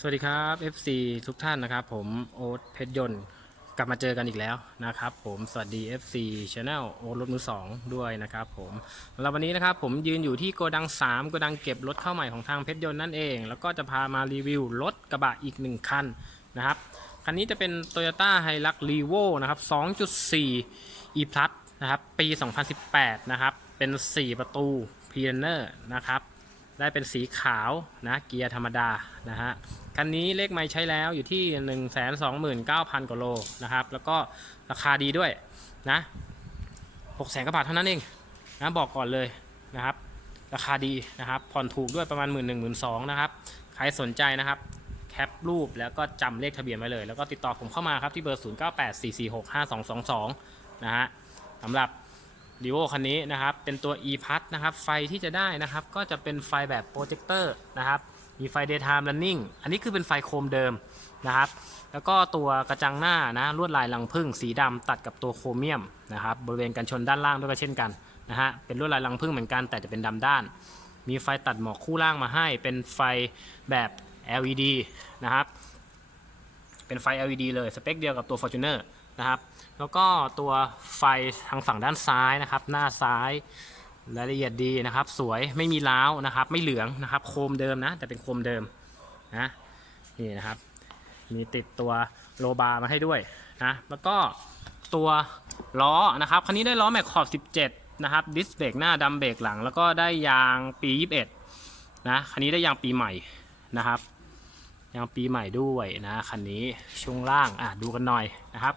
สวัสดีครับ FC ทุกท่านนะครับ ผมโอ๊ตเพชรยนต์กลับมาเจอกันอีกแล้วนะครับ ผมสวัสดี FC Channel โอ๊ตรถมือสองด้วยนะครับผมสำหรับวันนี้นะครับผมยืนอยู่ที่โกดัง 3 โกดังเก็บรถเข้าใหม่ของทางเพชรยนต์นั่นเอง แล้วก็จะพามารีวิวรถกระบะอีก 1 คันนะครับ คันนี้จะเป็น Toyota Hilux Revo นะครับ 2.4 e plus นะครับปี 2018 นะครับ เป็น 4 ประตู p i o n e r นะครับ ได้เป็นสีขาวนะเกียร์ธรรมดานะฮะคันนี้เลขไม่ใช้แล้วอยู่ที่ 1 2 9 0 0 0กว่าโลนะครับ แล้วก็ราคาดีด้วยนะ6แสนกว่าบาทเท่านั้นเองนะบอกก่อนเลยนะครับ ราคาดีนะครับ ผ่อนถูกด้วยประมาณ 1 1 2 0 0 0นะครับ ใครสนใจนะครับ แคปรูปแล้วก็จำเลขทะเบียนไว้เลย แล้วก็ติดต่อผมเข้ามาครับที่เบอร์ 0984465222 นะฮะสำหรับ ดีโวคันนี้นะครับ เป็นตัว e p a s นะครับ ไฟที่จะได้นะครับ ก็จะเป็นไฟแบบโปรเจคเตอร์นะครับ มีไฟ daytime running อันนี้คือเป็นไฟโคมเดิมนะครับ แล้วก็ตัวกระจังหน้านะลวดลายรังผึ้งสีดำตัดกับตัวโครเมียมนะครับ บริเวณกันชนด้านล่างด้วยก็เช่นกันนะฮะ เป็นลวดลายรังผึ้งเหมือนกันแต่จะเป็นดำด้าน มีไฟตัดหมอกคู่ล่างมาให้ เป็นไฟแบบ LED นะครับ เป็นไฟ LED เลย สเปคเดียวกับตัว Fortuner นะครับ แล้วก็ตัวไฟทางฝั่งด้านซ้ายนะครับ หน้าซ้ายรายละเอียดดีนะครับ สวยไม่มีร้าวนะครับ ไม่เหลืองนะครับ โคมเดิมนะ แต่เป็นโคมเดิมนะนี่นะครับ มีติดตัวโลบาร์มาให้ด้วยนะแล้วก็ตัวล้อนะครับคันนี้ได้ล้อแม็กขอบ17 นะครับ ดิสเบรกหน้าดัมเบรกหลัง แล้วก็ได้ยางปี 21 นะคันนี้ได้ยางปีใหม่นะครับ ยางปีใหม่ด้วยนะคันนี้ช่วงล่างอะดูกันหน่อยนะครับ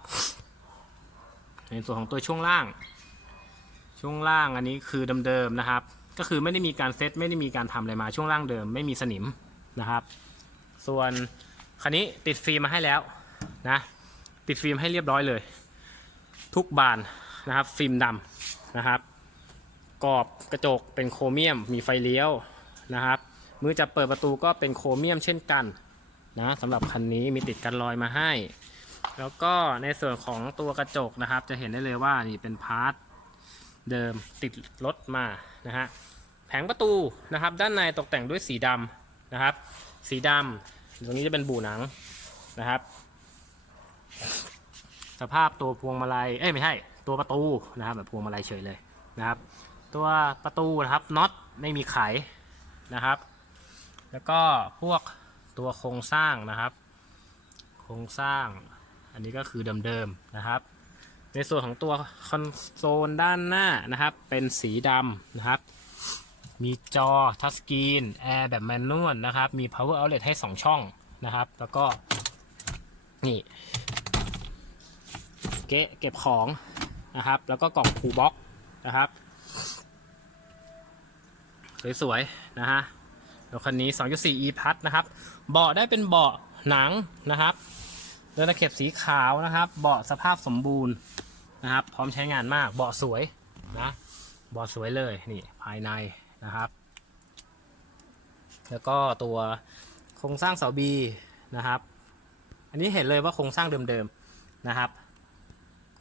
ในส่วนของตัวช่วงล่าง ช่วงล่างอันนี้คือเดิมๆนะครับ ก็คือไม่ได้มีการเซตไม่ได้มีการทำอะไรมาช่วงล่างเดิม ไม่มีสนิมนะครับ ส่วนคันนี้ติดฟิล์มมาให้แล้วนะติดฟิล์มให้เรียบร้อยเลย ทุกบานนะครับฟิล์มดำนะครับกรอบกระจกเป็นโครเมียมมีไฟเลี้ยวนะครับมือจับเปิดประตูก็เป็นโครเมียมเช่นกัน นะสำหรับคันนี้มีติดกันรอยมาให้ แล้วก็ในส่วนของตัวกระจกนะครับ จะเห็นได้เลยว่านี่เป็นพาร์ทเดิมติดรถมานะฮะแผงประตูนะครับ ด้านในตกแต่งด้วยสีดำนะครับ สีดำตรงนี้จะเป็นบูหนังนะครับ สภาพตัวพวงมาลัยเอ้ยไม่ใช่ตัวประตูนะครับแบบพวงมาลัยเฉยเลยนะครับ ตัวประตูนะครับน็อตไม่มีไขนะครับ แล้วก็พวก ตัวโครงสร้างนะครับ โครงสร้าง อันนี้ก็คือเดิมๆนะครับ ในส่วนของตัวคอนโซลด้านหน้านะครับ เป็นสีดำนะครับ มีจอทัชสกรีนแอร์แบบแมนนวลนะครับ มี power outlet ให้ 2 ช่องนะครับ แล้วก็นี่เกะเก็บของนะครับ แล้วก็กล่องคูบ็อกนะครับ สวยๆนะฮะ รถคันนี้ 2.4 e plus นะครับ เบาะได้เป็นเบาะหนังนะครับเดินตะเข็บสีขาวนะครับ เบาะสภาพสมบูรณ์นะครับ พร้อมใช้งานมาก เบาะสวยนะเบาะสวยเลยนี่ภายในนะครับ แล้วก็ตัวโครงสร้างเสาบีนะครับ อันนี้เห็นเลยว่าโครงสร้างเดิมๆนะครับ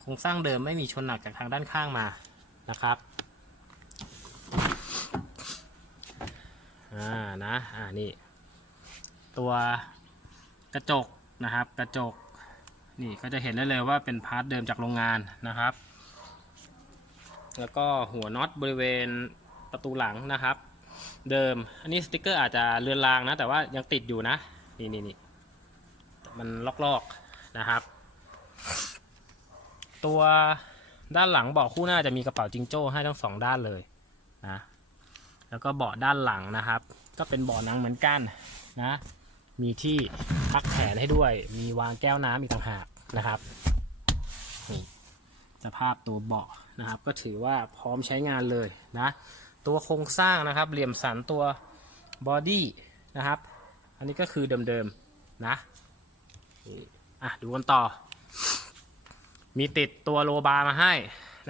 โครงสร้างเดิมไม่มีชนหนักจากทางด้านข้างมานะครับ อ่านะอ่านี่ตัวกระจกนะครับ กระจกนี่ก็จะเห็นได้เลยว่าเป็นพาร์ทเดิมจากโรงงานนะครับ แล้วก็หัวน็อตบริเวณประตูหลังนะครับ เดิมอันนี้สติกเกอร์อาจจะเลือนลางนะ แต่ว่ายังติดอยู่นะ นี่นี่นี่มันลอกๆนะครับ ตัวด้านหลังเบาะคู่หน้าจะมีกระเป๋าจิงโจ้ให้ทั้งสองด้านเลยนะ แล้วก็เบาะด้านหลังนะครับ ก็เป็นเบาะหนังเหมือนกันนะ มีที่พักแขนให้ด้วย มีวางแก้วน้ำอีกต่างหากนะครับนี่สภาพตัวเบาะนะครับ ก็ถือว่าพร้อมใช้งานเลยนะ ตัวโครงสร้างนะครับ เหลี่ยมสันตัวบอดี้นะครับ อันนี้ก็คือเดิมๆนะอะดูกันต่อ มีติดตัวโลบาร์มาให้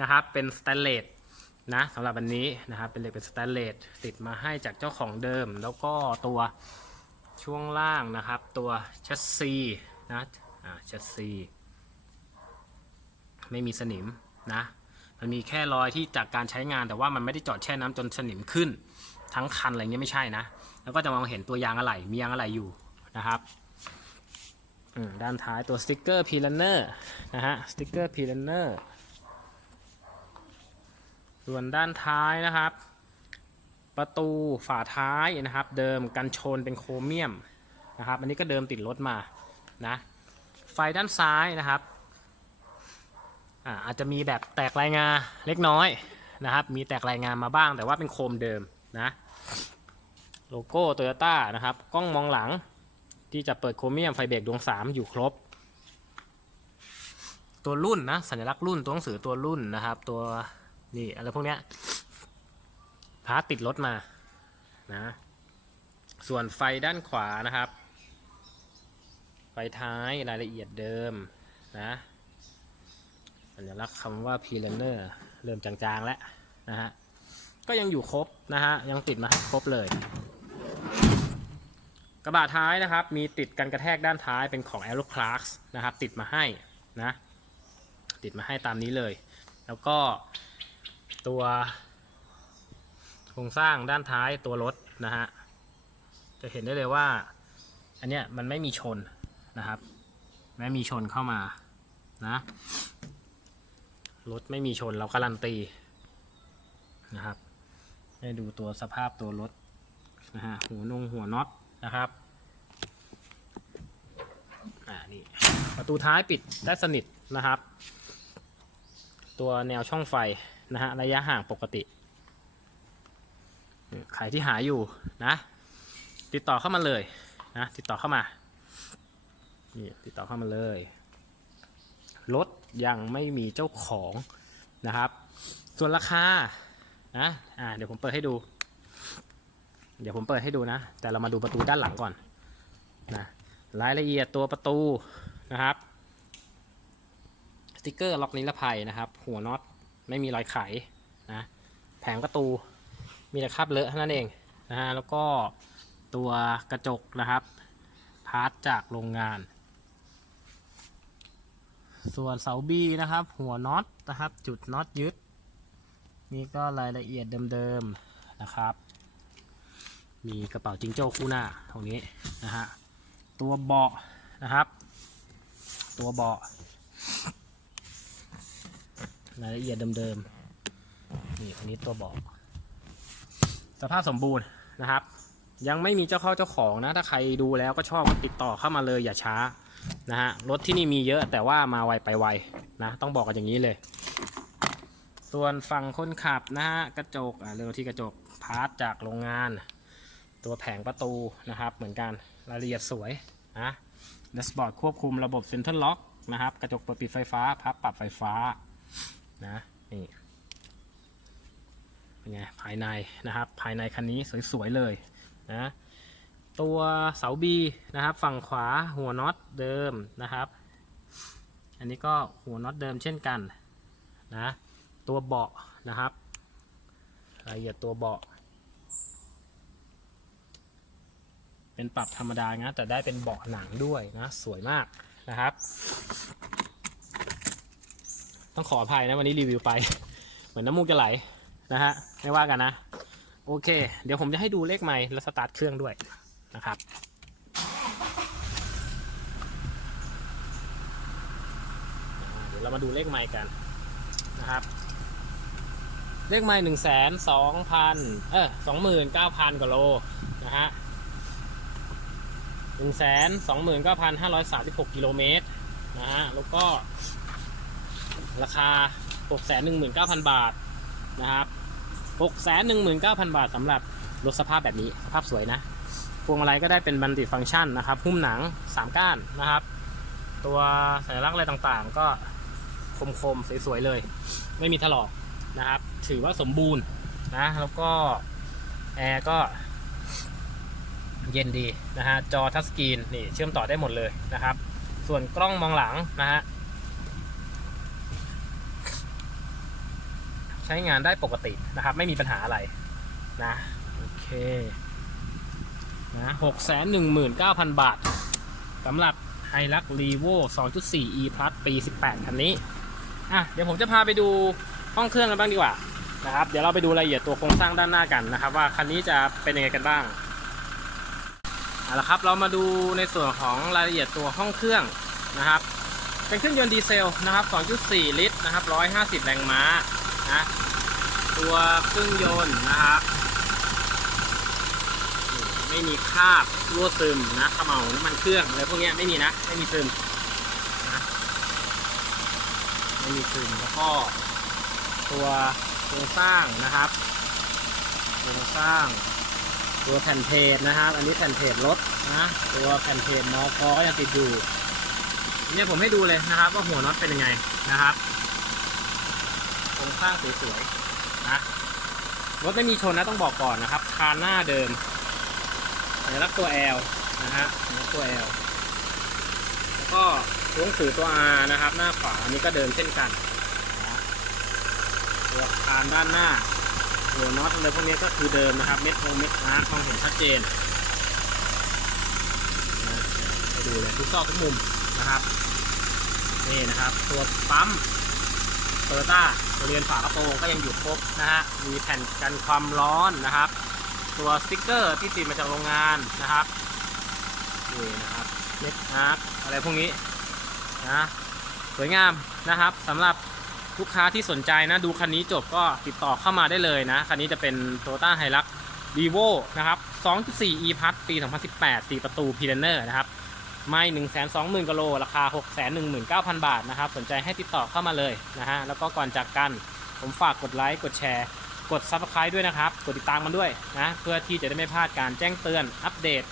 นะครับ เป็นสแตนเลส นะสำหรับอันนี้นะครับเป็นเหล็กเป็นสแตนเลสติดมาให้จากเจ้าของเดิม แล้วก็ตัวช่วงล่างนะครับ ตัวแชสซีนะอ่าชัสซีไม่มีสนิมนะมันมีแค่รอยที่จากการใช้งานแต่ว่ามันไม่ได้จอดแช่น้ำจนสนิมขึ้น ทั้งคันอะไรเงี้ยไม่ใช่นะ แล้วก็จะมองเห็นตัวยางอะไหล่มียางอะไหล่อยู่นะครับด้านท้ายตัวสติกเกอร์พีลันเนอร์นะฮะสติกเกอร์พีลันเนอร์ ส่วนด้านท้ายนะครับ ประตูฝาท้ายนะครับ เดิมกันชนเป็นโครเมียมนะครับ อันนี้ก็เดิมติดรถมานะไฟด้านซ้ายนะครับอาจจะมีแบบแตกลายงาเล็กน้อยนะครับ มีแตกลายงามาบ้าง แต่ว่าเป็นโคมเดิมนะโลโก้โตโยต้านะครับกล้องมองหลังที่จะเปิดโครเมียมไฟเบรกดวง 3 อยู่ครบ ตัวรุ่นนะสัญลักษณ์รุ่นตัวหนังสือตัวรุ่นนะครับ ตัว นี่อะไรพวกเนี้ยพาร์ทติดรถมานะส่วนไฟด้านขวานะครับ ไฟท้ายรายละเอียดเดิมนะสัญลักษณ์คำว่า p l a n e r เริ่มจางๆแล้วนะฮะก็ยังอยู่ครบนะฮะยังติดมาให้ครบเลย กระบะท้ายนะครับ มีติดกันกระแทกด้านท้ายเป็นของ a e r o c l a s นะครับ ติดมาให้นะติดมาให้ตามนี้เลย แล้วก็ ตัวโครงสร้างด้านท้ายตัวรถนะฮะ จะเห็นได้เลยว่า อันเนี้ยมันไม่มีชนนะครับ ไม่มีชนเข้ามานะ รถไม่มีชนเราการันตีนะครับให้ดูตัวสภาพตัวรถนะฮะ หัวนงหัวน็อตนะครับอ่านี่ประตูท้ายปิดได้สนิทนะครับ ตัวแนวช่องไฟ นะฮะระยะห่างปกติใครที่หาอยู่นะ ติดต่อเข้ามาเลยนะติดต่อเข้ามานี่ติดต่อเข้ามาเลย รถยังไม่มีเจ้าของนะครับ ส่วนราคานะอ่าเดี๋ยวผมเปิดให้ดู เดี๋ยวผมเปิดให้ดูนะ แต่เรามาดูประตูด้านหลังก่อนนะรายละเอียดตัวประตูนะครับสติกเกอร์ล็อกนิรภัยนะครับ หัวน็อต ไม่มีรอยไขนะแผงประตูมีแต่คราบเลอะเท่านั้นเองนะฮะแล้วก็ตัวกระจกนะครับ พาร์ทจากโรงงาน ส่วนเสาบีนะครับ หัวน็อตนะครับ จุดน็อตยึด นี่ก็รายละเอียดเดิมๆนะครับ มีกระเป๋าจิงโจ้คู่หน้าตรงนี้นะฮะตัวเบาะนะครับ ตัวเบาะ รายละเอียดเดิมๆนี่อันนี้ตัวบาะสภาพสมบูรณ์นะครับ ยังไม่มีเจ้าเข้าเจ้าของนะ ถ้าใครดูแล้วก็ชอบก็ติดต่อเข้ามาเลยอย่าช้านะฮะรถที่นี่มีเยอะแต่ว่ามาไวไปไวนะต้องบอกกันอย่างนี้เลย ส่วนฝั่งคนขับนะฮะกระจกอะเร็วที่กระจกพาร์ทจากโรงงาน ตัวแผงประตูนะครับ เหมือนกันรายละเอียดสวยนะแดชบอร์ดควบคุมระบบเซ็นทรัลล็อกนะครับ กระจกเปิดปิดไฟฟ้า พับปรับไฟฟ้า นะนี่เป็นไงภายในนะครับ ภายในคันนี้สวยๆเลยนะตัวเสาบีนะครับ ฝั่งขวาหัวน็อตเดิมนะครับ อันนี้ก็หัวน็อตเดิมเช่นกันนะตัวเบาะนะครับรายละเอียดตัวเบาะ เป็นปรับธรรมดานะแต่ได้เป็นเบาะหนังด้วยนะสวยมากนะครับ ต้องขออภัยนะวันนี้รีวิวไป เหมือนน้ำมูกจะไหลนะฮะไม่ว่ากันนะ โอเค เดี๋ยวผมจะให้ดูเลขไมล์และสตาร์ทเครื่องด้วยนะครับเดี๋ยวเรามาดูเลขไมล์กันนะครับ เลขไมล์หนึ่งแสนสองพันเออสองหมื่นเก้าพันกว่าโลนะฮะหนึ่งแสนสองหมื่นเก้าพันห้าร้อยสามสิบหกกิโลเมตรนะฮะแล้วก็ ราคาหกแสนหนึ่งหมื่นเก้าพันบาทนะครับหกแสนหนึ่งหมื่นเก้าพันบาทสำหรับรถสภาพแบบนี้สภาพสวยนะพวงมาลัยก็ได้เป็นบันติฟังก์ชันนะครับ หุ้มหนัง 3 ก้านนะครับ ตัวสัญลักษณ์อะไรต่างๆ ก็คมๆ สวยๆ เลย ไม่มีถลอกนะครับ ถือว่าสมบูรณ์นะ แล้วก็ แอร์ก็เย็นดีนะฮะ จอทัชสกรีนนี่เชื่อมต่อได้หมดเลยนะครับ ส่วนกล้องมองหลังนะฮะ ช้งานได้ปกตินะครับ ไม่มีปัญหาอะไรนะโอเคนะหกแสนหนึ่งหมื่นเก้าพันบาทสำหรับไฮลักรีโว 2.4 e plus ปี 18 คันนี้ อะ เดี๋ยวผมจะพาไปดูห้องเครื่องกันบ้างดีกว่า นะครับ เดี๋ยวเราไปดูรายละเอียดตัวโครงสร้างด้านหน้ากันนะครับ ว่าคันนี้จะเป็นยังไงกันบ้าง เอาละครับ เรามาดูในส่วนของรายละเอียดตัวห้องเครื่องนะครับ เป็นเครื่องยนต์ดีเซลนะครับ 2.4 ลิตรนะครับ 150 แรงม้า นะตัวเครื่องยนต์นะครับไม่มีคราบรั่วซึมนะขม่าน้ำมันเครื่องอะไรพวกนี้ไม่มีนะไม่มีซึมนะไม่มีซึมแล้วก็ตัวโครงสร้างนะครับโครงสร้าง ตัวแผ่นเพจนะครับ อันนี้แผ่นเพจรถนะตัวแผ่นเพจมอคอก็ยังติดอยู่เนี่ยผมให้ดูเลยนะครับ ว่าหัวน็อตเป็นยังไงนะครับ โครงสร้างสวยๆนะ รถไม่มีชนนะต้องบอกก่อนนะครับ คานหน้าเดิมสัญลักษณ์ตัว L นะฮะสัญลักษณ์ตัว L แล้วก็วหนังสือตัว R นะครับ หน้าขวาอันนี้ก็เดิมเช่นกันนะตัวคานด้านหน้าหัวน็อตอะไรพวกนี้ก็คือเดิมนะครับ เม็ดโฮเม็ดอาร์มองเห็นชัดเจนนะดูเลยทุกซอกทุกมุมนะครับนี่นะครับ ตัวปั๊ม โตโยต้าตัวเรียนฝากระโปรงก็ยังอยู่ครบนะฮะ มีแผ่นกันความร้อนนะครับ ตัวสติกเกอร์ที่ติดมาจากโรงงานนะครับนี่นะครับเม็ดอาร์อะไรพวกนี้นะสวยงามนะครับสำหรับลูกค้าที่สนใจนะ ดูคันนี้จบก็ติดต่อเข้ามาได้เลยนะ คันนี้จะเป็น Toyota h i l u x d e v o นะครับ 2.4 e p a s ปี 2018 4 ประตู p i l a n e r นะครับ ไม่120,000กิโลราคา619,000บาทนะครับ สนใจให้ติดต่อเข้ามาเลยนะฮะ แล้วก็ก่อนจากกัน ผมฝากกดไลค์ กดแชร์ กด Subscribe ด้วยนะครับ กดติดตามมันด้วยนะ เพื่อที่จะได้ไม่พลาดการแจ้งเตือน อัปเดต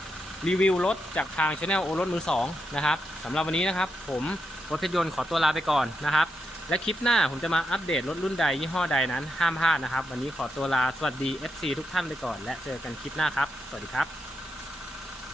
รีวิวรถจากทางช anel โอรถมือ2นะครับสำหรับวันนี้นะครับ ผมรถเพชรยนต์ขอตัวลาไปก่อนนะครับ และคลิปหน้าผมจะมาอัปเดตรถรุ่นใดยี่ห้อใดนั้นห้ามพลาดนะครับ วันนี้ขอตัวลา สวัสดี FC ทุกท่านไปก่อน และเจอกันคลิปหน้าครับ สวัสดีครับ